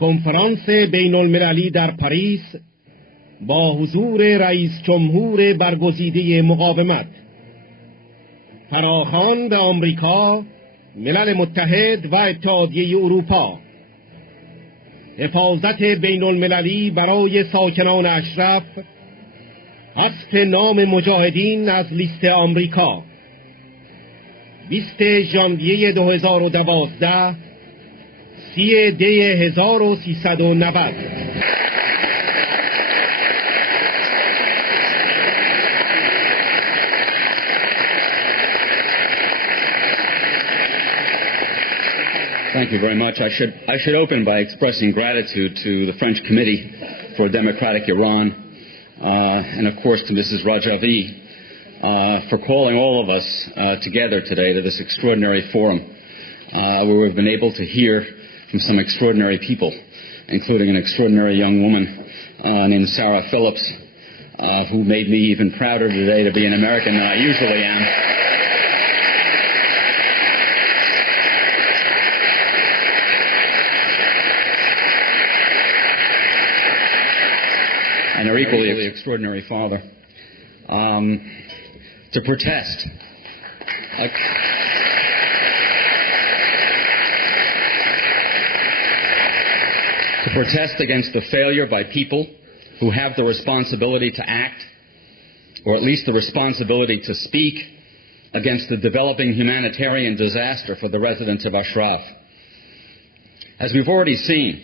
کنفرانس بین المللی در پاریس با حضور رئیس جمهور برگزیده مقاومت، فراخوان به آمریکا، ملل متحد و اتحادیه اروپا، حفاظت بین المللی برای ساکنان اشرف، حذف نام مجاهدین از لیست آمریکا، 20 ژانویه 2012، 30 دی 1390. Thank you very much. I should open by expressing gratitude to the French Committee for Democratic Iran, and of course to Mrs. Rajavi for calling all of us together today to this extraordinary forum, where we've been able to hear from some extraordinary people, including an extraordinary young woman named Sarah Phillips, who made me even prouder today to be an American than I usually am. And her equally extraordinary father, to protest. To protest against the failure by people who have the responsibility to act, or at least the responsibility to speak, against the developing humanitarian disaster for the residents of Ashraf. As we've already seen,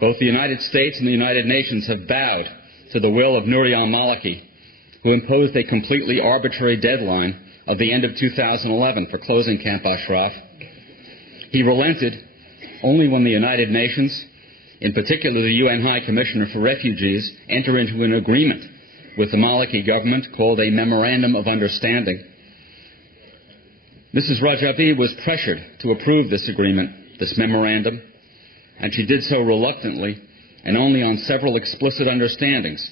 both the United States and the United Nations have bowed to the will of Nouri al-Maliki, who imposed a completely arbitrary deadline of the end of 2011 for closing Camp Ashraf. He relented only when the United Nations, in particular the UN High Commissioner for Refugees, entered into an agreement with the Maliki government called a Memorandum of Understanding. Mrs. Rajavi was pressured to approve this agreement, this memorandum, and she did so reluctantly and only on several explicit understandings,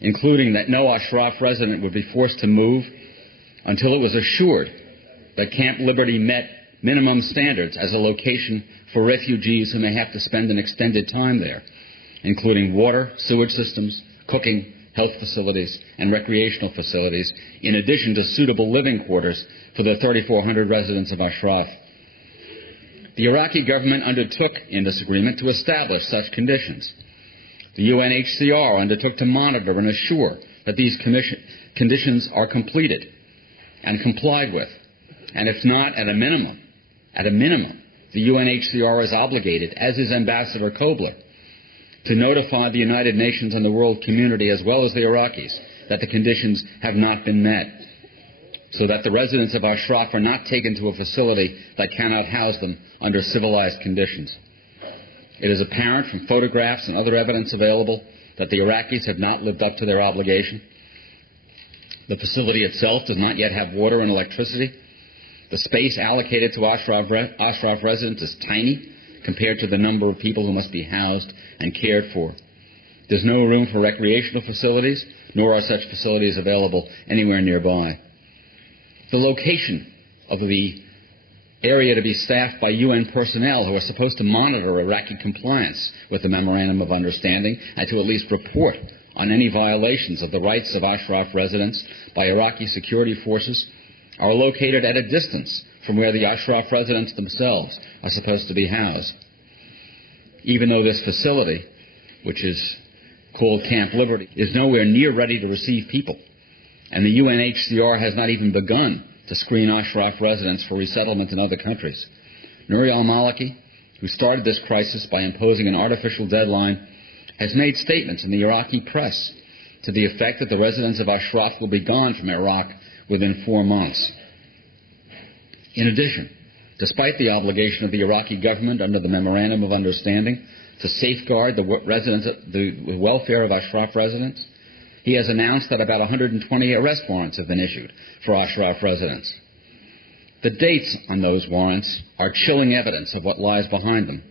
including that no Ashraf resident would be forced to move until it was assured that Camp Liberty met minimum standards as a location for refugees who may have to spend an extended time there, including water, sewage systems, cooking, health facilities, and recreational facilities, in addition to suitable living quarters for the 3,400 residents of Ashraf. The Iraqi government undertook in this agreement to establish such conditions. The UNHCR undertook to monitor and assure that these conditions are completed and complied with. And if not, at a minimum, the UNHCR is obligated, as is Ambassador Kobler, to notify the United Nations and the world community, as well as the Iraqis, that the conditions have not been met, so that the residents of Ashraf are not taken to a facility that cannot house them under civilized conditions. It is apparent from photographs and other evidence available that the Iraqis have not lived up to their obligation. The facility itself does not yet have water and electricity. The space allocated to Ashraf residents is tiny compared to the number of people who must be housed and cared for. There's no room for recreational facilities, nor are such facilities available anywhere nearby. The location of the area to be staffed by UN personnel who are supposed to monitor Iraqi compliance with the Memorandum of Understanding and to at least report on any violations of the rights of Ashraf residents by Iraqi security forces are located at a distance from where the Ashraf residents themselves are supposed to be housed. Even though this facility, which is called Camp Liberty, is nowhere near ready to receive people, and the UNHCR has not even begun to screen Ashraf residents for resettlement in other countries. Nouri al-Maliki, who started this crisis by imposing an artificial deadline, has made statements in the Iraqi press to the effect that the residents of Ashraf will be gone from Iraq within 4 months. In addition, despite the obligation of the Iraqi government under the Memorandum of Understanding to safeguard the welfare of Ashraf residents, he has announced that about 120 arrest warrants have been issued for Ashraf residents. The dates on those warrants are chilling evidence of what lies behind them.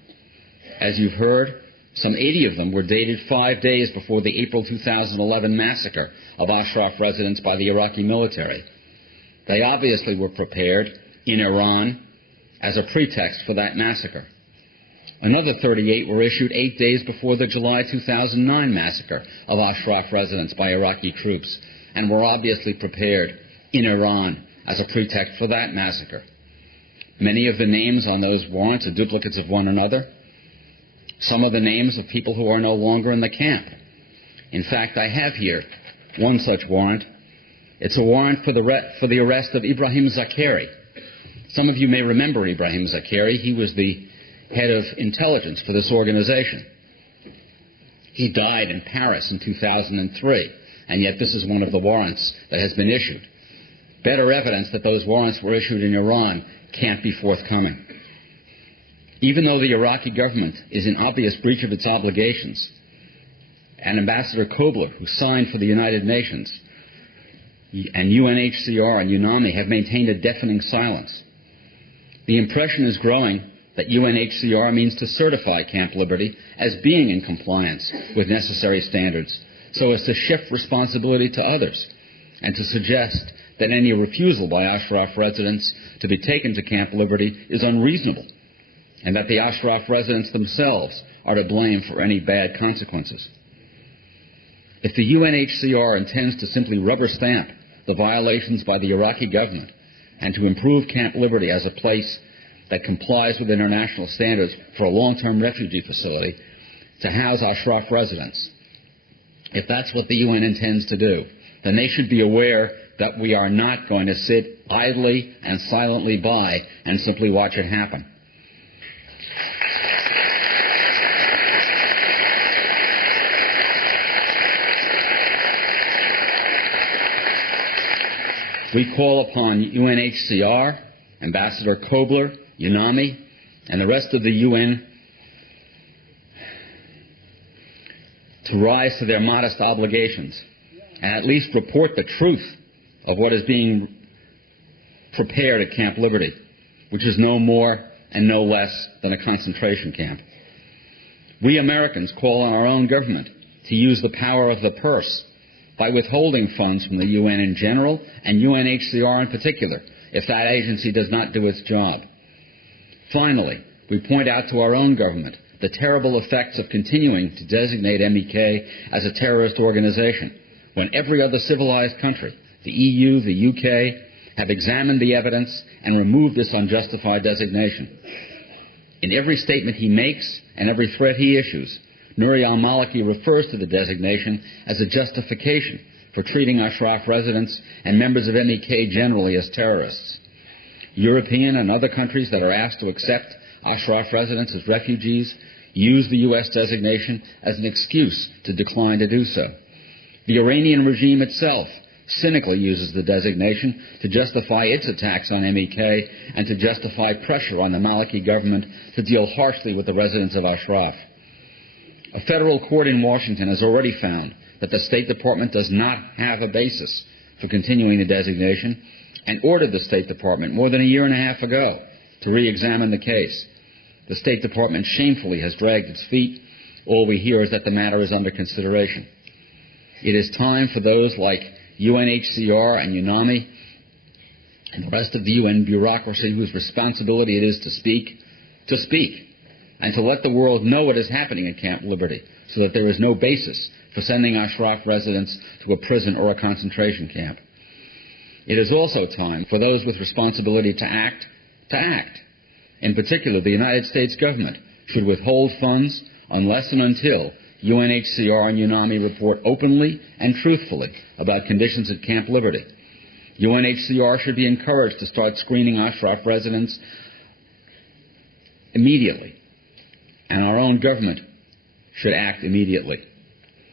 As you've heard, some 80 of them were dated 5 days before the April 2011 massacre of Ashraf residents by the Iraqi military. They obviously were prepared in Iran as a pretext for that massacre. Another 38 were issued 8 days before the July 2009 massacre of Ashraf residents by Iraqi troops, and were obviously prepared in Iran as a pretext for that massacre. Many of the names on those warrants are duplicates of one another. Some are the names of people who are no longer in the camp. In fact, I have here one such warrant. It's a warrant for the arrest of Ibrahim Zakari. Some of you may remember Ibrahim Zakari. He was the head of intelligence for this organization. He died in Paris in 2003, and yet this is one of the warrants that has been issued. Better evidence that those warrants were issued in Iran can't be forthcoming. Even though the Iraqi government is in obvious breach of its obligations, and Ambassador Kobler, who signed for the United Nations, and UNHCR and UNAMI have maintained a deafening silence. The impression is growing that UNHCR means to certify Camp Liberty as being in compliance with necessary standards, so as to shift responsibility to others, and to suggest that any refusal by Ashraf residents to be taken to Camp Liberty is unreasonable, and that the Ashraf residents themselves are to blame for any bad consequences. If the UNHCR intends to simply rubber stamp the violations by the Iraqi government and to improve Camp Liberty as a place that complies with international standards for a long-term refugee facility to house Ashraf residents, if that's what the UN intends to do, then they should be aware that we are not going to sit idly and silently by and simply watch it happen. We call upon UNHCR, Ambassador Kobler, UNAMI, and the rest of the UN to rise to their modest obligations and at least report the truth of what is being prepared at Camp Liberty, which is no more and no less than a concentration camp. We Americans call on our own government to use the power of the purse by withholding funds from the UN in general and UNHCR in particular, if that agency does not do its job. Finally, we point out to our own government the terrible effects of continuing to designate MEK as a terrorist organization, when every other civilized country, the EU, the UK, have examined the evidence and removed this unjustified designation. In every statement he makes and every threat he issues, Nouri al-Maliki refers to the designation as a justification for treating Ashraf residents and members of MEK generally as terrorists. European and other countries that are asked to accept Ashraf residents as refugees use the U.S. designation as an excuse to decline to do so. The Iranian regime itself cynically uses the designation to justify its attacks on MEK and to justify pressure on the Maliki government to deal harshly with the residents of Ashraf. A federal court in Washington has already found that the State Department does not have a basis for continuing the designation and ordered the State Department more than a year and a half ago to re-examine the case. The State Department shamefully has dragged its feet. All we hear is that the matter is under consideration. It is time for those like UNHCR and UNAMI and the rest of the UN bureaucracy whose responsibility it is to speak, and to let the world know what is happening at Camp Liberty so that there is no basis for sending Ashraf residents to a prison or a concentration camp. It is also time for those with responsibility to act. In particular, the United States government should withhold funds unless and until UNHCR and UNAMI report openly and truthfully about conditions at Camp Liberty. UNHCR should be encouraged to start screening Ashraf residents immediately, and our own government should act immediately.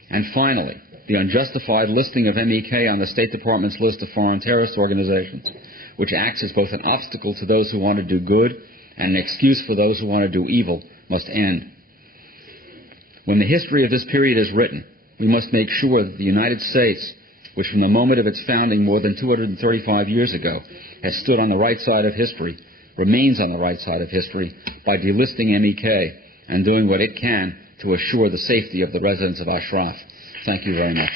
And finally, the unjustified listing of MEK on the State Department's list of foreign terrorist organizations, which acts as both an obstacle to those who want to do good and an excuse for those who want to do evil, must end. When the history of this period is written, we must make sure that the United States, which from the moment of its founding more than 235 years ago has stood on the right side of history, remains on the right side of history by delisting MEK and doing what it can to assure the safety of the residents of Ashraf. Thank you very much.